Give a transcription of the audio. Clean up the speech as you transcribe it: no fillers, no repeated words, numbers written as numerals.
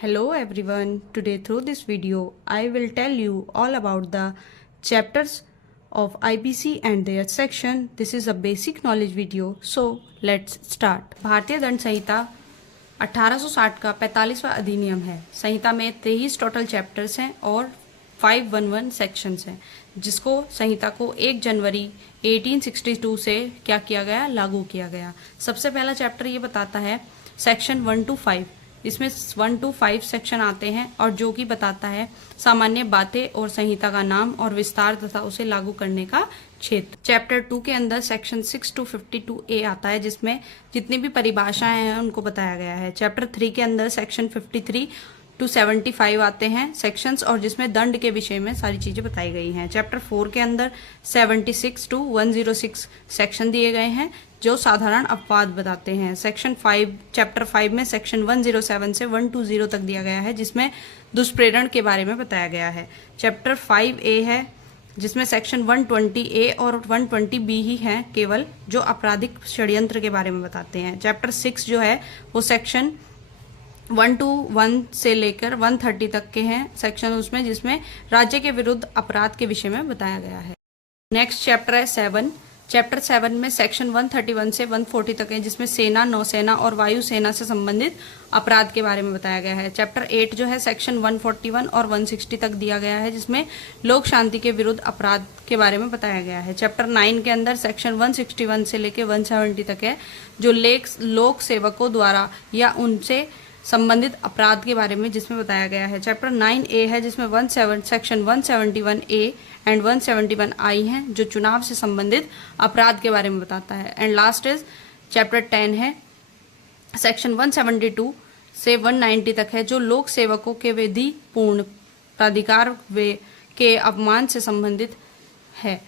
Hello everyone, today through this video I will tell you all about the chapters of IPC and their section. This is a basic knowledge video, so let's start. भारतीय दंड संहिता 1860 का 45वां अधिनियम है। संहिता में 23 total chapters हैं और 511 sections हैं, जिसको संहिता को 1 जनवरी 1862 से क्या किया गया, लागू किया गया। सबसे पहला चैप्टर ये बताता है सेक्शन 1 to 5। इसमें 1 to 5 सेक्शन आते हैं और जो कि बताता है सामान्य बातें और संहिता का नाम और विस्तार तथा उसे लागू करने का क्षेत्र। चैप्टर 2 के अंदर सेक्शन 6 to 52A आता है, जिसमें जितनी भी परिभाषाएं हैं उनको बताया गया है। चैप्टर 3 के अंदर सेक्शन 53 to 75 आते हैं सेक्शंस, और जिसमें दंड के विषय में सारी चीजें बताई गई हैं। चैप्टर 4 के अंदर 76 to 106 सेक्शन दिए गए हैं जो साधारण अपवाद बताते हैं। चैप्टर 5 में सेक्शन 107 से 120 तक दिया गया है, जिसमें दुष्प्रेरण के बारे में बताया गया है। चैप्टर 5A है, जिसमें सेक्शन 120A और 120B ही हैं केवल, जो आपराधिक षड्यंत्र के बारे में बताते हैं। चैप्टर 6 जो है वो सेक्शन 121 से लेकर 130 तक के हैं सेक्शन उसमें, जिसमें राज्य के विरुद्ध अपराध के विषय में बताया गया है। नेक्स्ट चैप्टर है 7। चैप्टर 7 में सेक्शन 131 से 140 तक है, जिसमें सेना, नौसेना और वायुसेना से संबंधित अपराध के बारे में बताया गया है। चैप्टर 8 जो है सेक्शन 141 और 160 तक दिया गया है, जिसमें लोक शांति के विरुद्ध अपराध के बारे में बताया गया है। चैप्टर 9 के अंदर सेक्शन 161 से लेकर 170 तक है, जो लोक सेवकों द्वारा या उनसे संबंधित अपराध के बारे में जिसमें बताया गया है। चैप्टर 9A है, जिसमें सेक्शन 171A एंड 171I हैं, जो चुनाव से संबंधित अपराध के बारे में बताता है। एंड लास्ट इज चैप्टर 10 है, सेक्शन 172 से 190 तक है, जो लोक सेवकों के विधि पूर्ण प्राधिकार के अपमान से संबंधित है।